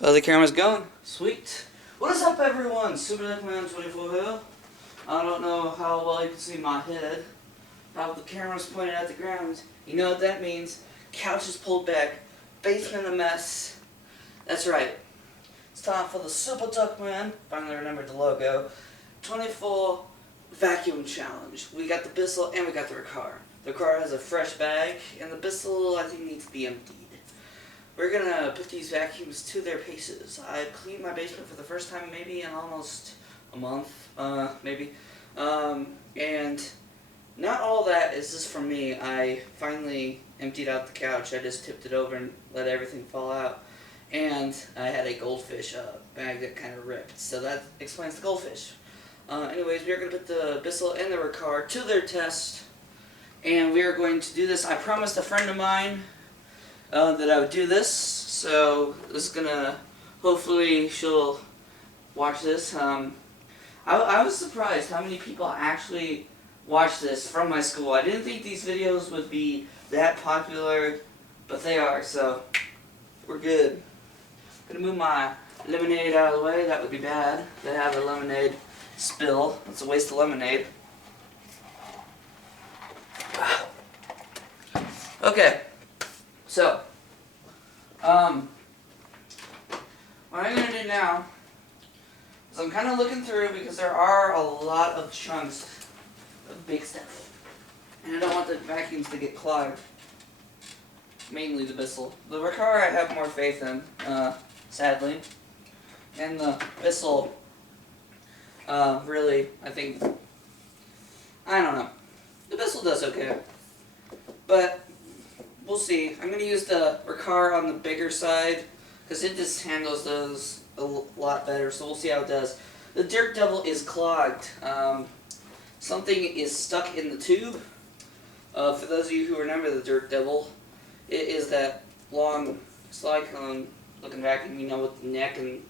Oh, the camera's going. Sweet. What is up, everyone? Super Man 24 here. I don't know how well you can see my head. How the camera's pointed at the ground. You know what that means. Couch is pulled back. Basement a mess. That's right. It's time for the Super Man. Finally remembered the logo. 24 vacuum challenge. We got the Bissell and we got the Riccar. The Riccar has a fresh bag, and the Bissell I think needs to be emptied. We're gonna put these vacuums to their paces. I cleaned my basement for the first time maybe in almost a month, maybe. And not all that is just from me. I finally emptied out the couch. I just tipped it over and let everything fall out. And I had a goldfish bag that kind of ripped. So that explains the goldfish. Anyways, we are going to put the Bissell and the Riccar to their test. And we are going to do this. I promised a friend of mine that I would do this, so this is gonna, hopefully she'll watch this. I was surprised how many people actually watch this from my school. I didn't think these videos would be that popular, but they are, so we're good. I'm gonna move my lemonade out of the way. That would be bad to have a lemonade spill. That's a waste of lemonade. Okay. So, what I'm going to do now is I'm kind of looking through because there are a lot of chunks of big stuff. And I don't want the vacuums to get clogged. Mainly the Bissell. The Riccar I have more faith in, sadly. And the Bissell, really, I think, I don't know. The Bissell does okay. But we'll see. I'm going to use the Riccar on the bigger side because it just handles those a lot better, so we'll see how it does. The Dirt Devil is clogged. Something is stuck in the tube. For those of you who remember the Dirt Devil, it is that long slide cone looking vacuum, you know, with the neck, and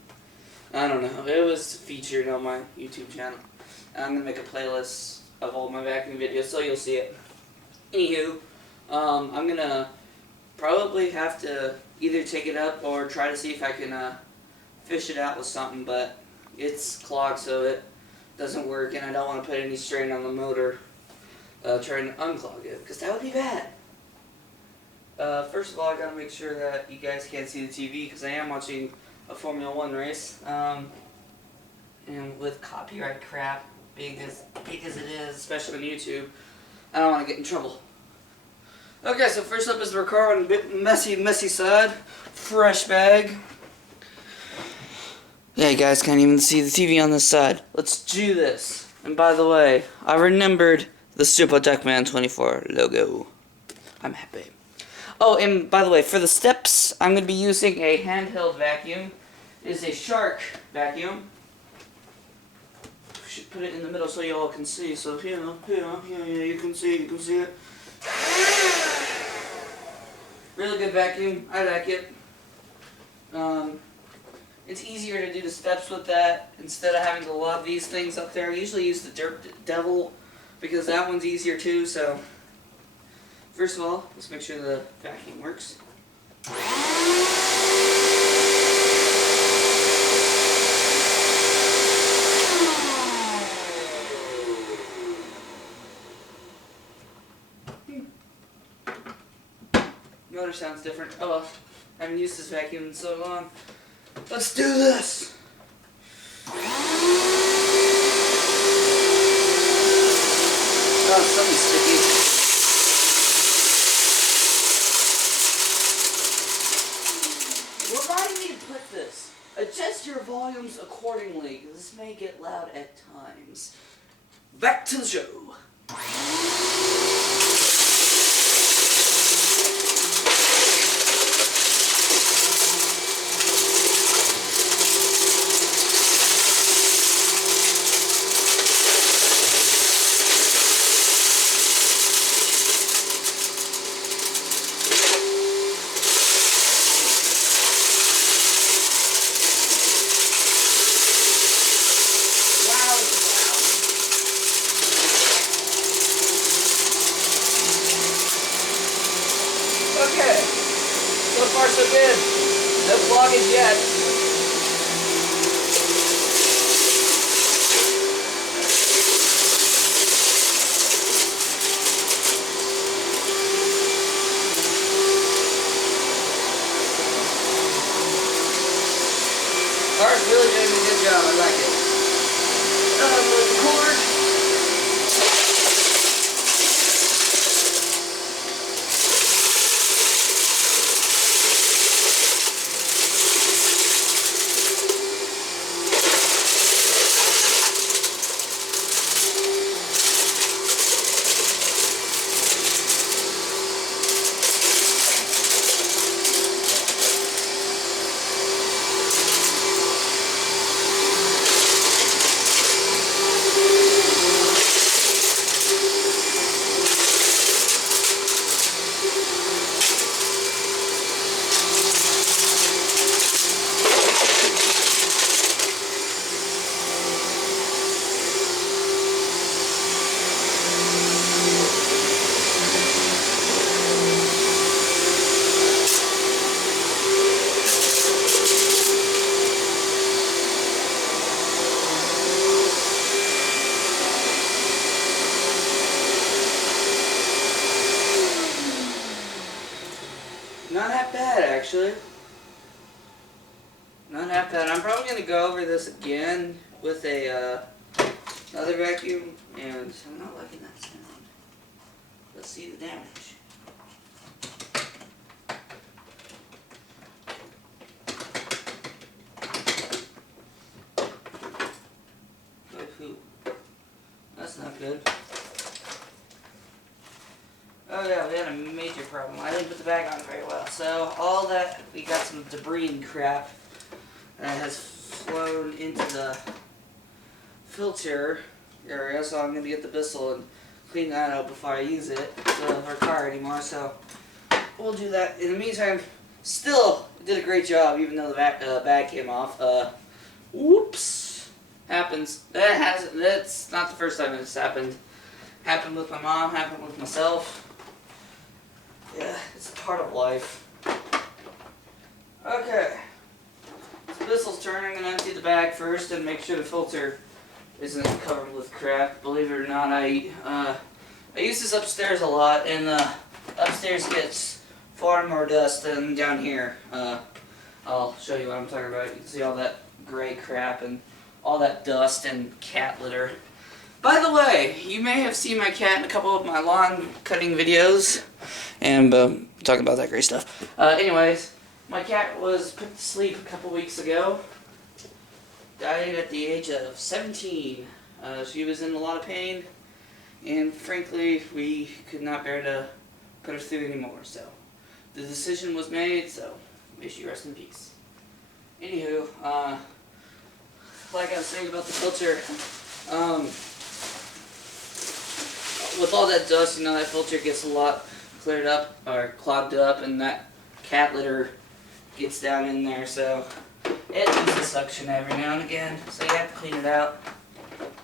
I don't know. It was featured on my YouTube channel. I'm going to make a playlist of all my vacuum videos so you'll see it. Anywho, I'm going to probably have to either take it up or try to see if I can fish it out with something, but it's clogged so it doesn't work, and I don't want to put any strain on the motor trying to unclog it, because that would be bad. First of all, I got to make sure that you guys can't see the TV, because I am watching a Formula 1 race, and with copyright crap, big as it is, especially on YouTube, I don't want to get in trouble. Okay, so first up is the Riccar on a bit messy side. Fresh bag. Yeah, you guys can't even see the TV on this side. Let's do this. And by the way, I remembered the Super Man 24 logo. I'm happy. Oh, and by the way, for the steps, I'm going to be using a handheld vacuum. It is a Shark vacuum. Should put it in the middle so you all can see. So here, you can see it. Really good vacuum. I like it. It's easier to do the steps with that instead of having to lug these things up there. I usually use the Dirt Devil because that one's easier too. So first of all, let's make sure the vacuum works. Motor sounds different. Oh well, I haven't used this vacuum in so long. Let's do this! Oh, something's sticky. Remind me to put this. Adjust your volumes accordingly, because this may get loud at times. Back to the show. Okay, so far so good. No cloggage yet. Car's really doing a good job. I like it. With the cord. Not half bad, actually. Not half bad. I'm probably going to go over this again with a another vacuum, and I'm not liking that sound. Let's see the damage. That's not good. Oh yeah, we had a major problem. I didn't put the bag on very well. So all that, we got some debris and crap that has flown into the filter area, so I'm going to get the Bissell and clean that out before I use it, the Riccar anymore, so we'll do that. In the meantime, still did a great job, even though the bag came off. Whoops. Happens. That's not the first time it's happened. Happened with my mom, happened with myself. Yeah, it's a part of life. Okay. So Bissell's turn. I'm going to empty the bag first and make sure the filter isn't covered with crap. Believe it or not, I use this upstairs a lot, and upstairs gets far more dust than down here. I'll show you what I'm talking about. You can see all that gray crap and all that dust and cat litter. By the way, you may have seen my cat in a couple of my lawn cutting videos, and talking about that great stuff. Anyways, my cat was put to sleep a couple weeks ago. Died at the age of 17. She was in a lot of pain, and frankly, we could not bear to put her through anymore. So the decision was made. So may she rest in peace. Anywho, like I was saying about the filter, with all that dust, you know, that filter gets a lot cleared up or clogged up, and that cat litter gets down in there, so it needs a suction every now and again, so you have to clean it out.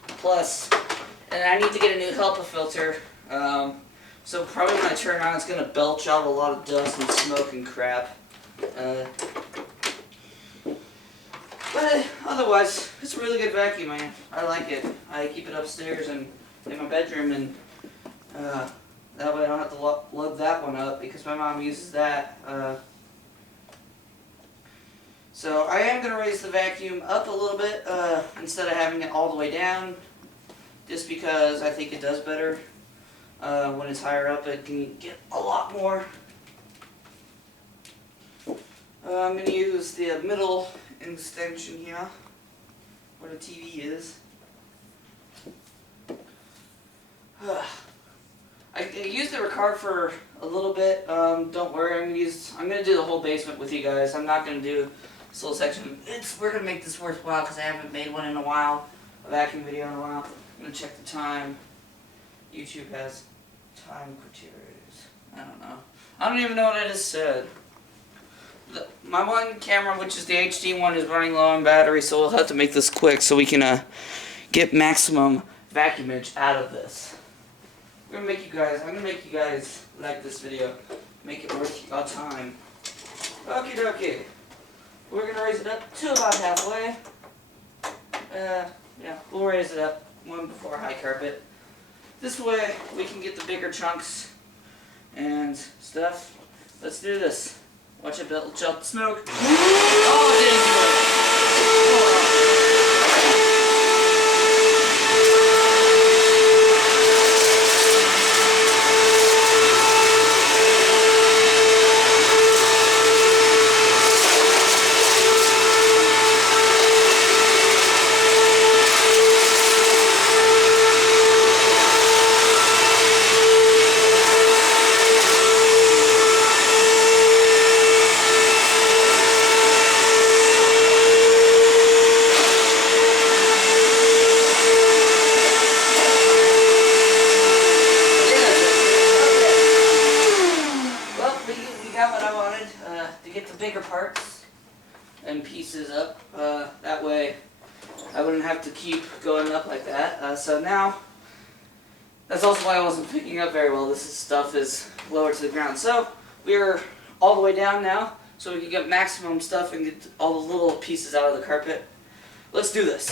Plus, and I need to get a new HEPA filter, so probably when I turn on, it's going to belch out a lot of dust and smoke and crap. But otherwise, it's a really good vacuum, man. I like it. I keep it upstairs and in my bedroom, and that way I don't have to lug that one up because my mom uses that. So I am going to raise the vacuum up a little bit instead of having it all the way down, just because I think it does better. When it's higher up, it can get a lot more. I'm going to use the middle extension here, where the TV is. I used the Riccar for a little bit. Don't worry, I'm gonna do the whole basement with you guys. I'm not gonna do this little section. We're gonna make this worthwhile because I haven't made one in a while, a vacuum video in a while. I'm gonna check the time. YouTube has time criteria. I don't know. I don't even know what I just said. My one camera, which is the HD one, is running low on battery, so we'll have to make this quick so we can get maximum vacuumage out of this. I'm gonna make you guys like this video, make it worth your time. Okie dokie. We're gonna raise it up to about halfway. Yeah, we'll raise it up one before high carpet. This way we can get the bigger chunks and stuff. Let's do this. Watch it belch out the smoke. Oh, it didn't do it. them pieces up. That way I wouldn't have to keep going up like that. So now, that's also why I wasn't picking up very well. Stuff is lower to the ground. So we're all the way down now, so we can get maximum stuff and get all the little pieces out of the carpet. Let's do this.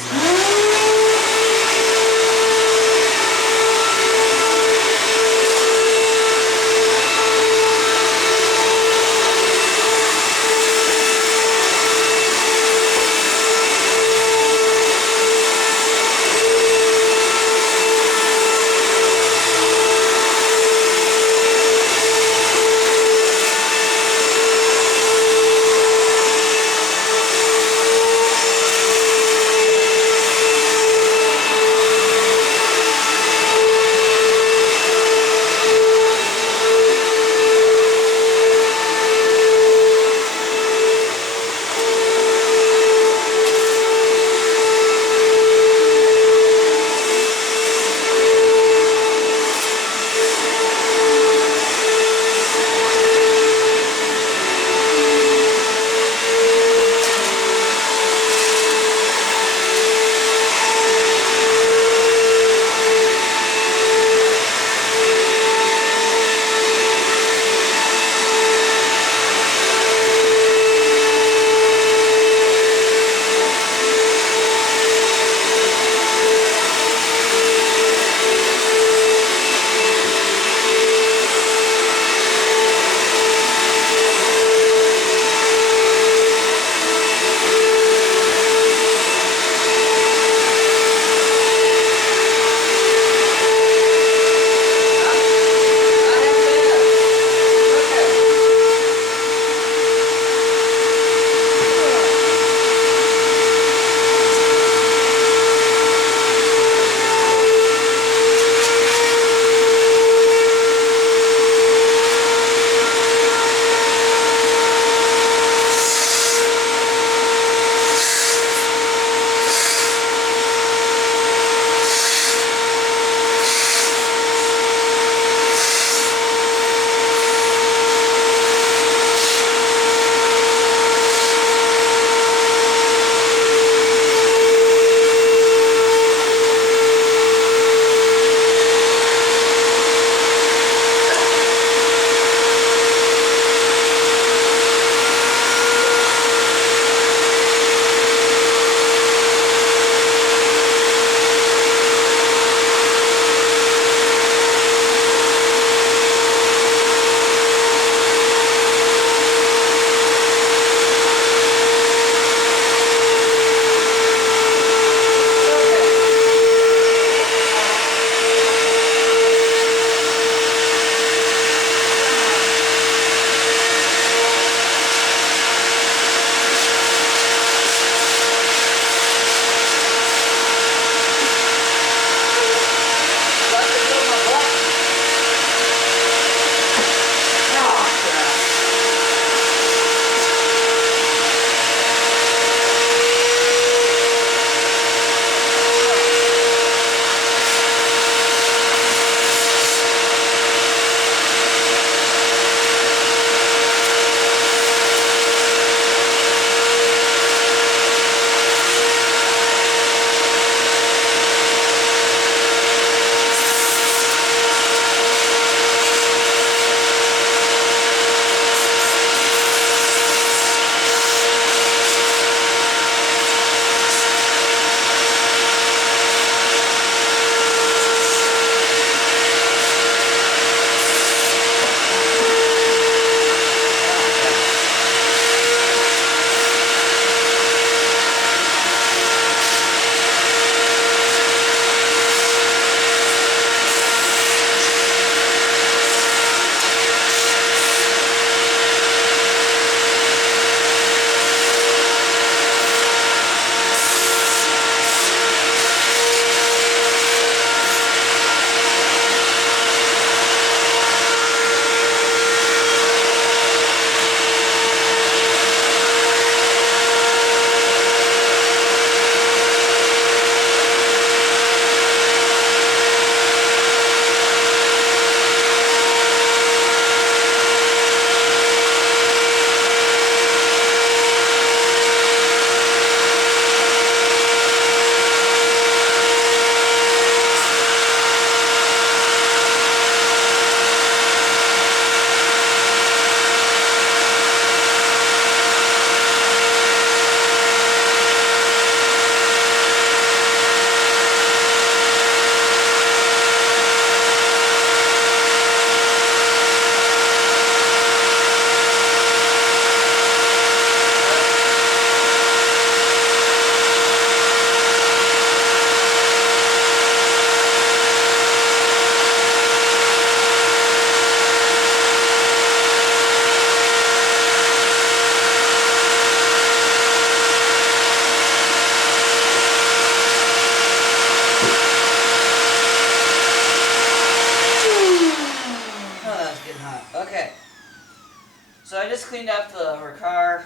cleaned up the Riccar.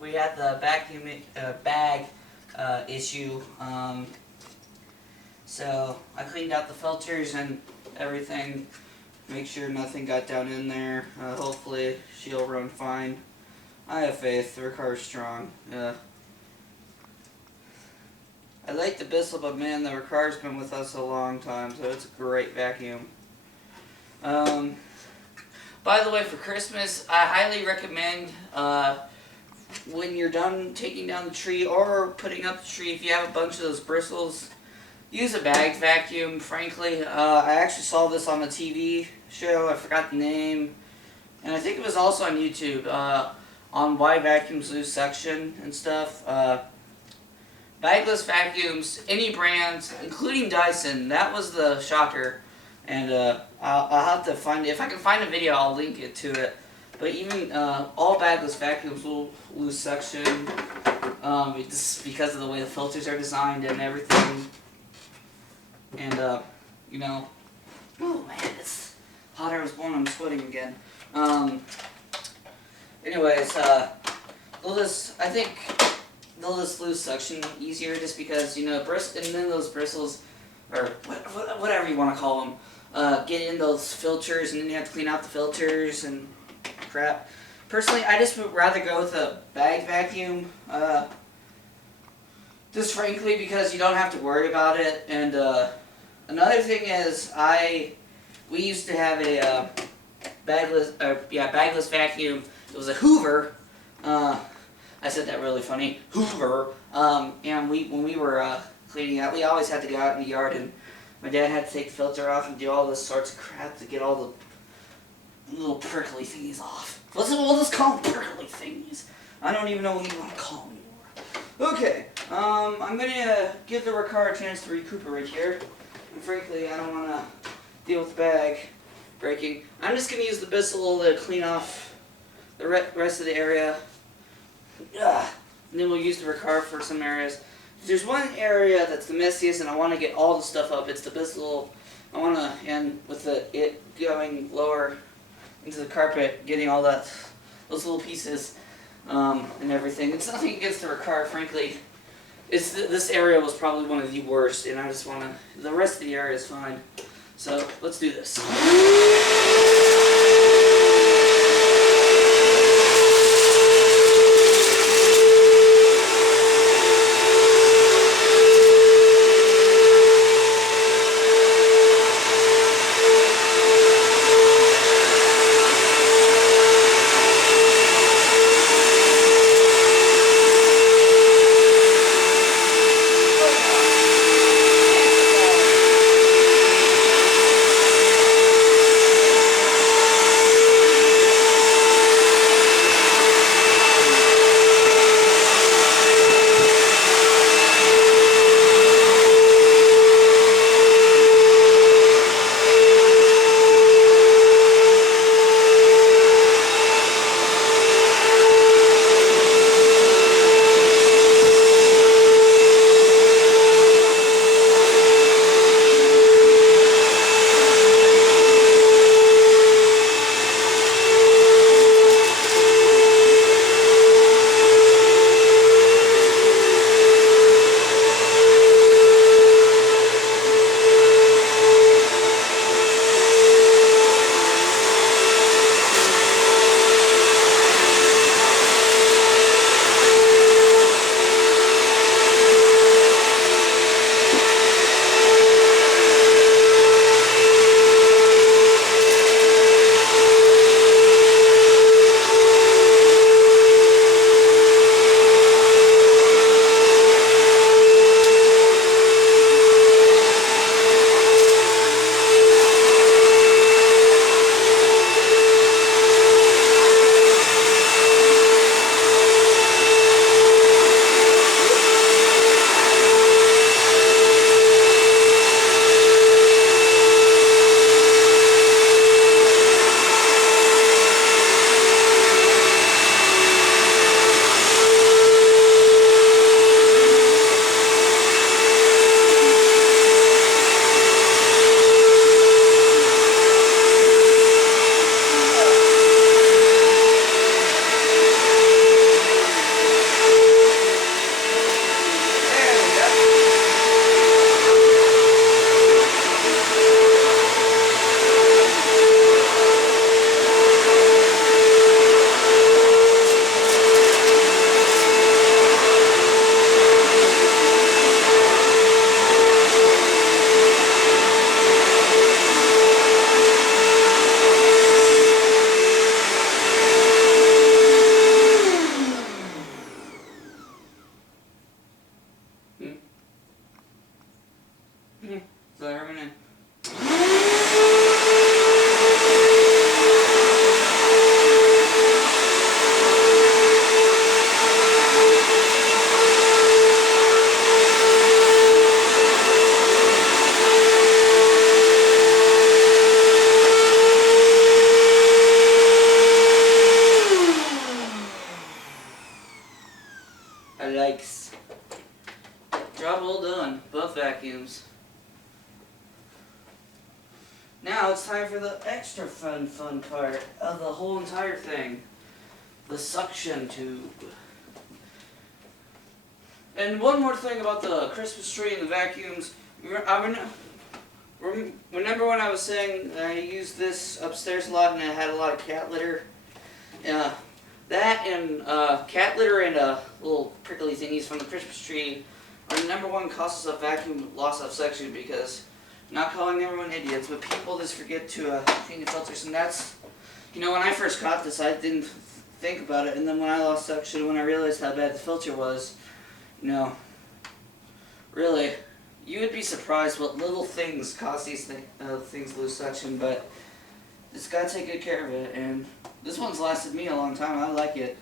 We had the vacuum bag issue. So I cleaned out the filters and everything. Make sure nothing got down in there. Hopefully she'll run fine. I have faith. The Riccar's strong. I like the Bissell, but man, the Riccar's been with us a long time, so it's a great vacuum. By the way, for Christmas, I highly recommend when you're done taking down the tree or putting up the tree, if you have a bunch of those bristles, use a bagged vacuum, frankly. I actually saw this on a TV show, I forgot the name, and I think it was also on YouTube, on why vacuums lose suction and stuff. Bagless vacuums, any brands, including Dyson, that was the shocker. And I'll have to find it. If I can find a video, I'll link it to it. But even all bagless vacuums will lose suction just because of the way the filters are designed and everything. And, you know, oh man, it's hot air was born, I'm sweating again. Anyways, I think they'll just lose suction easier just because, you know, and then those bristles, or whatever you want to call them, get in those filters, and then you have to clean out the filters and crap. Personally, I just would rather go with a bag vacuum, just frankly because you don't have to worry about it. And another thing is, we used to have a bagless vacuum. It was a Hoover. I said that really funny, Hoover. And when we were cleaning out, we always had to go out in the yard, and my dad had to take the filter off and do all this sorts of crap to get all the little prickly thingies off. We'll just call them prickly thingies. I don't even know what you want to call them anymore. Okay, I'm going to give the Riccar a chance to recuperate here. And frankly, I don't want to deal with the bag breaking. I'm just going to use the Bissell to clean off the rest of the area. And then we'll use the Riccar for some areas. If there's one area that's the messiest and I want to get all the stuff up, it's the Bissell. I want to end with it going lower into the carpet, getting all those little pieces and everything. It's nothing against the Riccar, frankly. This area was probably one of the worst, and I just want to. The rest of the area is fine. So let's do this. So I'm gonna. Likes. Job well done, both vacuums. Now it's time for the extra fun part of the whole entire thing. The suction tube. And one more thing about the Christmas tree and the vacuums. Remember when I was saying I used this upstairs a lot and I had a lot of cat litter? That and cat litter and little prickly thingies from the Christmas tree are the #1 causes of vacuum loss of suction, because, not calling everyone idiots, but people just forget to clean the filters. And that's, when I first caught this, I didn't think about it. And then when I lost suction, when I realized how bad the filter was, really, you would be surprised what little things cause these things lose suction. But just gotta take good care of it. And this one's lasted me a long time. I like it.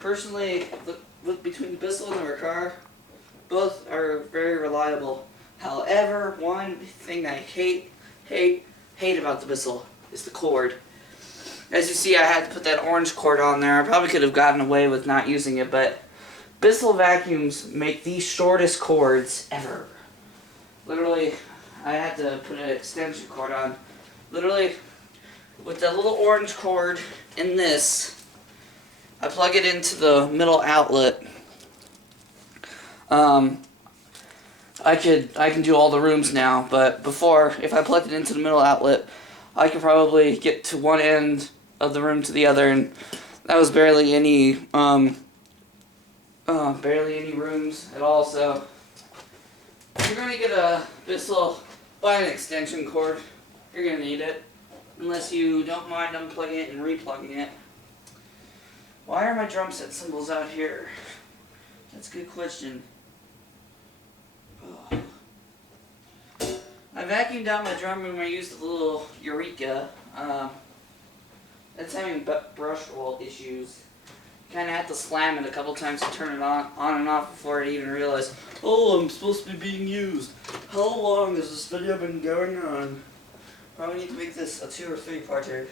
Personally, between the Bissell and the Riccar, both are very reliable. However, one thing I hate about the Bissell is the cord. As you see, I had to put that orange cord on there. I probably could have gotten away with not using it, but Bissell vacuums make the shortest cords ever. Literally, I had to put an extension cord on. Literally, with that little orange cord in this, I plug it into the middle outlet. I can do all the rooms now, but before, if I plugged it into the middle outlet, I could probably get to one end of the room to the other, and that was barely any rooms at all. So if you're gonna get a Bissell, buy an extension cord. You're gonna need it, unless you don't mind unplugging it and replugging it. Why are my drum set symbols out here? That's a good question. Oh. I vacuumed out my drum room. I used a little Riccar. It's having brush roll issues. Kind of had to slam it a couple times to turn it on and off before I even realized, oh, I'm supposed to be being used. How long has this video been going on? Probably need to make this a 2 or 3 parter.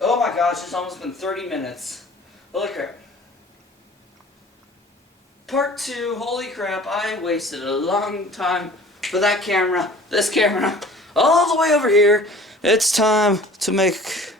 Oh my gosh, it's almost been 30 minutes. Holy crap. Part 2, holy crap, I wasted a long time for that camera, this camera, all the way over here. It's time to make